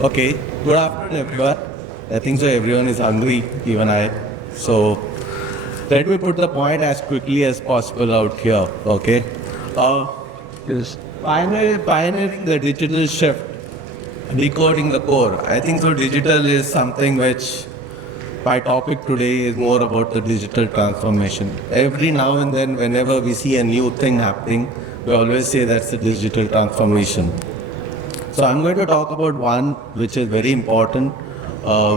Okay, good afternoon everyone. I think so everyone is hungry, even I. So let me put the point as quickly as possible out here, okay? Uh, Yes. pioneering the digital shift, decoding the core. I think so digital is something which my topic today is more about the digital transformation. Every now and then, whenever we see a new thing happening, we always say that's the digital transformation. So I'm going to talk about one which is very important,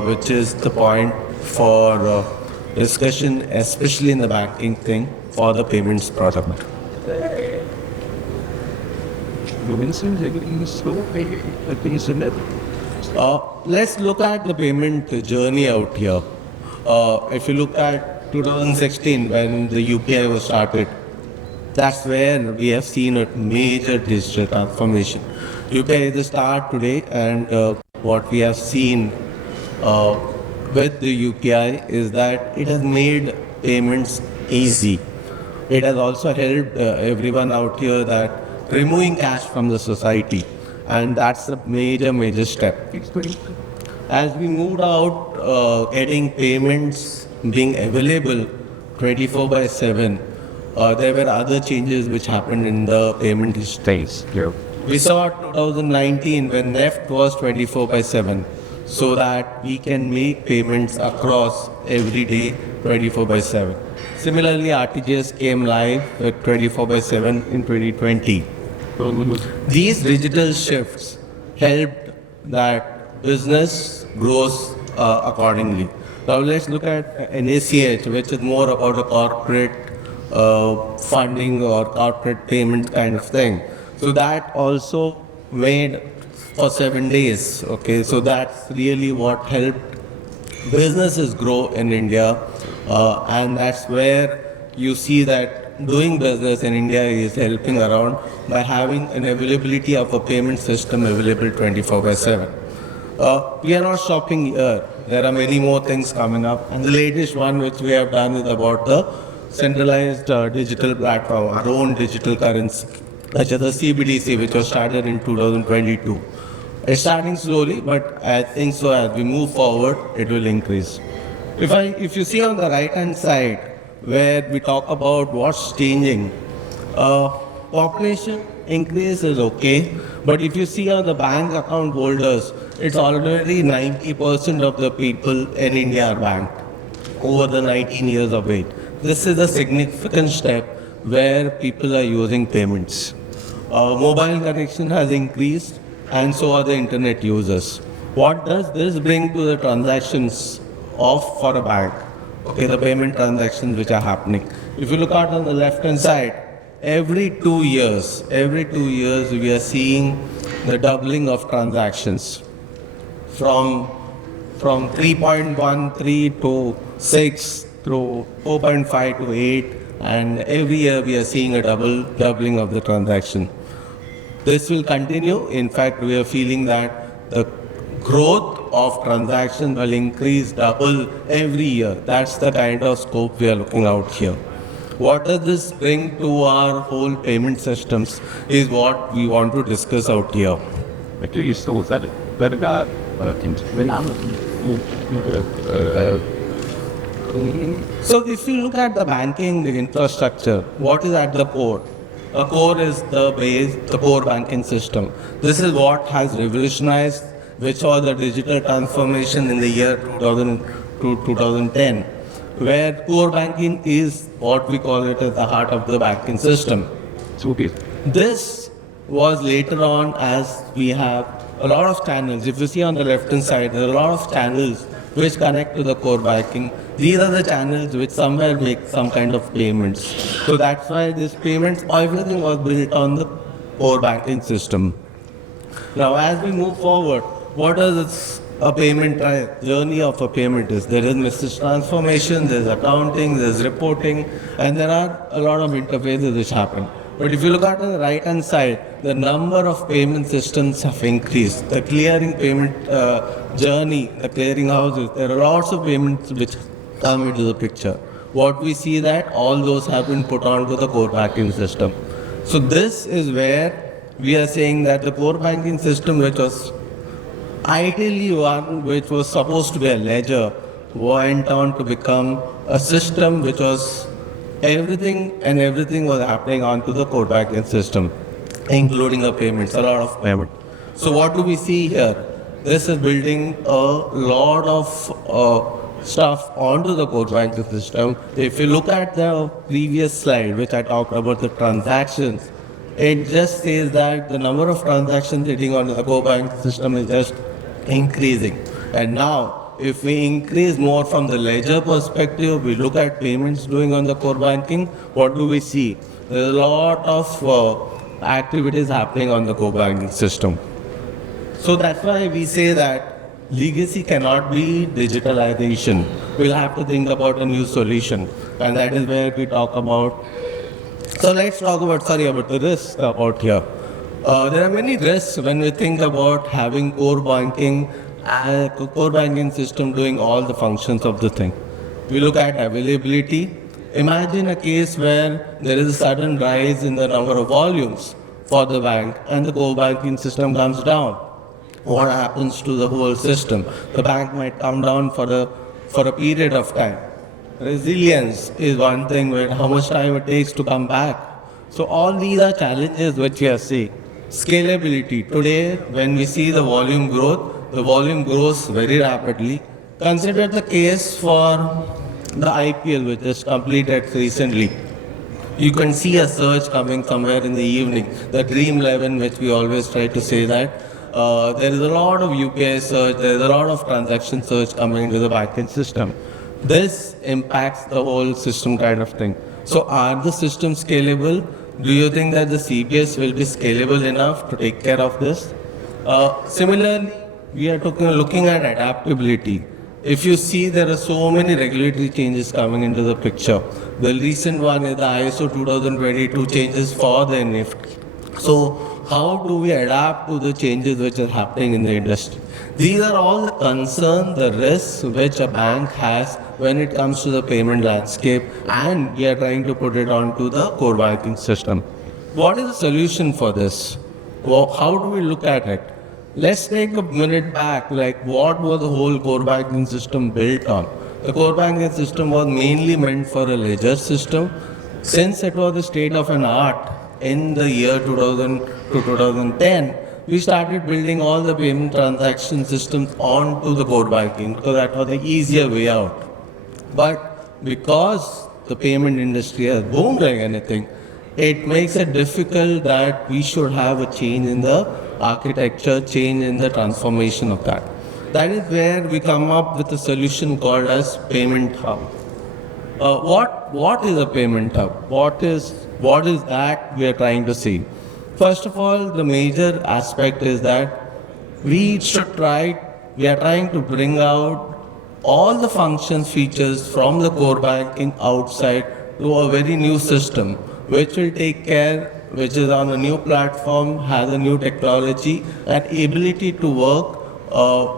which is the point for discussion, especially in the banking thing, for the payments product. Let's look at the payment journey out here. If you look at 2016 when the UPI was started, that's where we have seen a major digital transformation. UPI is the start today, and what we have seen uh, with the UPI is that it has made payments easy. It has also helped everyone out here that removing cash from the society, and that's a major step. As we moved out, getting payments being available 24 by 7, there were other changes which happened in the payment space. Yeah. We saw 2019 when NEFT was 24 by 7, so that we can make payments across every day 24 by 7. Similarly, RTGS came live with 24 by 7 in 2020. These digital shifts helped that business grows accordingly. Now let's look at an ACH, which is more about a corporate funding or corporate payment kind of thing. So that also made for 7 days. Okay, so that's really what helped businesses grow in India, and that's where you see that doing business in India is helping around by having an availability of a payment system available 24 by 7. We are not stopping here. There are many more things coming up, and the latest one which we have done is about the centralized digital platform, our own digital currency, such as the CBDC, which was started in 2022. It's starting slowly, but I think so as we move forward, it will increase. If you see on the right hand side, where we talk about what's changing, population increase is okay, but if you see on the bank account holders, it's already 90% of the people in India are banked over the 19 years of age. This is a significant step where people are using payments. Mobile connection has increased, and so are the internet users. What does this bring to the transactions of for a bank? Okay, the payment transactions which are happening. If you look out on the left hand side, every 2 years, we are seeing the doubling of transactions from 3.13 to 6 to 4.5 to 8, and every year we are seeing a doubling of the transaction. This will continue. In fact, we are feeling that the growth of transactions will increase double every year. That's the kind of scope we are looking out here. What does this bring to our whole payment systems is what we want to discuss out here. Actually, so that got So if you look at the banking infrastructure, what is at the core? The core is the base, the core banking system. This is what has revolutionized, which was the digital transformation in the year 2000 to 2010, where core banking is what we call it as the heart of the banking system. okay. This was later on as we have a lot of channels. If you see on the left hand side, there are a lot of channels which connect to the core banking. These are the channels which somewhere make some kind of payments. So that's why this payments, everything was built on the core banking system. Now as we move forward, what does a payment journey of a payment is? There is business transformation, there's accounting, there's reporting, and there are a lot of interfaces which happen. But if you look at the right hand side, the number of payment systems have increased. The clearing payment journey, the clearing houses, there are lots of payments which come into the picture. What we see that all those have been put onto the core banking system. So this is where we are saying that the core banking system, which was Ideally, one which was supposed to be a ledger went on to become a system which was everything was happening onto the core banking system, including the payments, a lot of payment. So what do we see here? This is building a lot of stuff onto the core banking system. If you look at the previous slide, which I talked about the transactions, it just says that the number of transactions sitting on the core banking system is just increasing. And now, if we increase more from the ledger perspective, we look at payments doing on the core banking, what do we see? There's a lot of activities happening on the core banking system. So that's why we say that legacy cannot be digitalization. We'll have to think about a new solution. And that is where we talk about. So let's talk about the risks about here. There are many risks when we think about having core banking system doing all the functions of the thing. We look at availability. Imagine a case where there is a sudden rise in the number of volumes for the bank and the core banking system comes down. What happens to the whole system? The bank might come down for a period of time. Resilience is one thing where how much time it takes to come back. So all these are challenges which we are seeing. Scalability. Today, when we see the volume grows very rapidly. Consider the case for the IPL which is completed recently. You can see a surge coming somewhere in the evening. The Dream 11, which we always try to say that. There is a lot of UPI surge, there is a lot of transaction surge coming into the backend system. This impacts the whole system kind of thing. So are the systems scalable? Do you think that the CBS will be scalable enough to take care of this? Similarly, we are looking at adaptability. If you see, there are so many regulatory changes coming into the picture. The recent one is the ISO 2022 changes for the NIFT. So how do we adapt to the changes which are happening in the industry? These are all the concerns, the risks which a bank has when it comes to the payment landscape, and we are trying to put it onto the core banking system. What is the solution for this? Well, how do we look at it? Let's take a minute back, like what was the whole core banking system built on? The core banking system was mainly meant for a ledger system. Since it was the state of an art in the year 2000 to 2010, we started building all the payment transaction systems onto the core banking because that was the easier way out. But because the payment industry has boomed like anything, it makes it difficult that we should have a change in the architecture, change in the transformation of that. That is where we come up with a solution called as payment hub. What is a payment hub? What is that we are trying to see? First of all, the major aspect is that we are trying to bring out all the functions, features from the core banking outside to a very new system, which will take care, which is on a new platform, has a new technology, and ability to work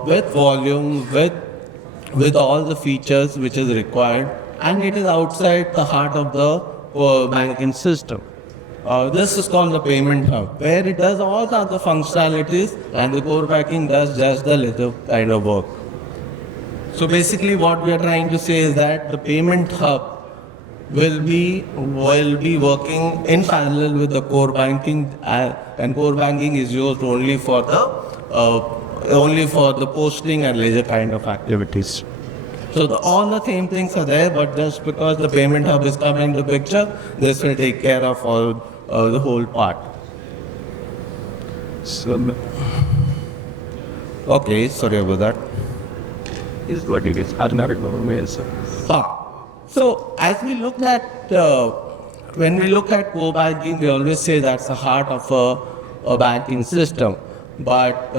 with volume, with all the features which is required, and it is outside the heart of the banking system. This is called the payment hub, where it does all the other functionalities and the core banking does just the little kind of work. So basically what we are trying to say is that the payment hub will be working in parallel with the core banking, and core banking is used only for the posting and ledger kind of activities. So all the same things are there, but just because the payment hub is coming into the picture, this will take care of all the whole part. So, Okay, sorry about that. is what it is. Another way, sir. So as we look at, when we look at core banking, we always say that's the heart of a banking system. But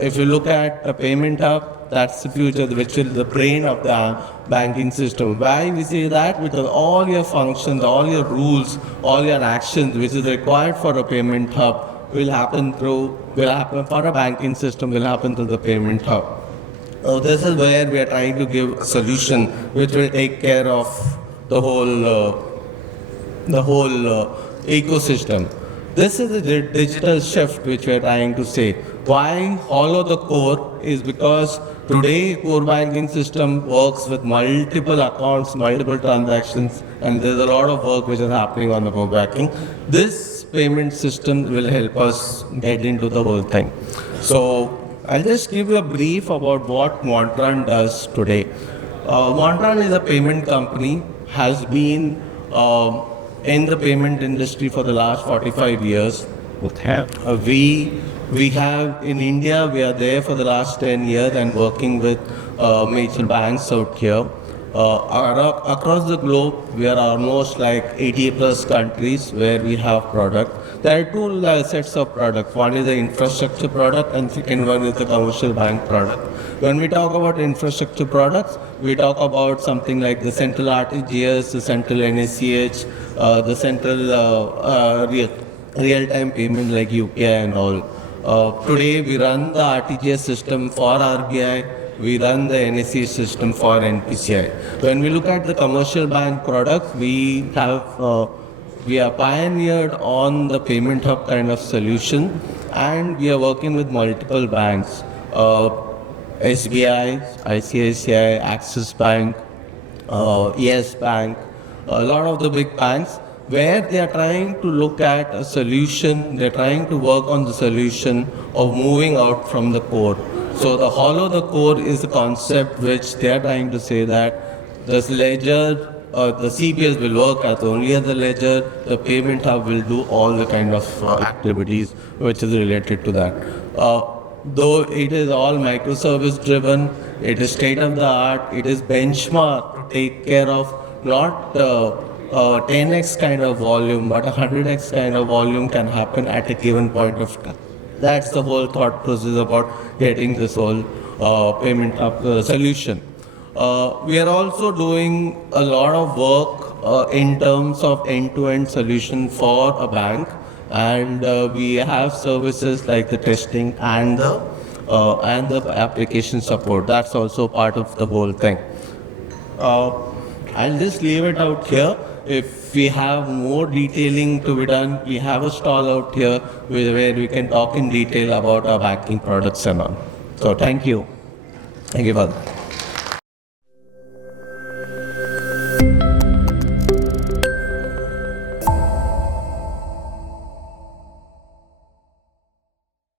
if you look at a payment hub, that's the future, which is the brain of the banking system. Why we say that? Because all your functions, all your rules, all your actions, which is required for a payment hub, will happen for a banking system, will happen through the payment hub. So this is where we are trying to give a solution which will take care of the whole ecosystem. This is the digital shift which we are trying to say. Why hollow the core is because today core banking system works with multiple accounts, multiple transactions, and there's a lot of work which is happening on the core banking. This payment system will help us get into the whole thing. So I'll just give you a brief about what Montran does today. Montran is a payment company, has been in the payment industry for the last 45 years. Okay. We have in India, we are there for the last 10 years and working with major banks out here. Across the globe, we are almost like 80 plus countries where we have product. There are two sets of product. One is the infrastructure product and second one is the commercial bank product. When we talk about infrastructure products, we talk about something like the central RTGS, the central NACH, the central real-time payment like UPI and all. Today we run the RTGS system for RBI, we run the NACH system for NPCI. When we look at the commercial bank products, we are pioneered on the payment hub kind of solution, and we are working with multiple banks. SBI, ICICI, Axis Bank, Yes Bank, a lot of the big banks where they are trying to look at a solution, they're trying to work on the solution of moving out from the core. So the hollow the core is the concept which they are trying to say that this ledger, the CBS will work as only as a ledger, the payment hub will do all the kind of activities which is related to that. Though it is all microservice driven, it is state of the art, it is benchmark to take care of not 10x kind of volume, but 100x kind of volume can happen at a given point of time. That's the whole thought process about getting this whole payment up solution. We are also doing a lot of work in terms of end-to-end solution for a bank, and we have services like the testing and the application support. That's also part of the whole thing. I'll just leave it out here. If we have more detailing to be done, we have a stall out here where we can talk in detail about our banking products and all. So thank you. Thank you, Father.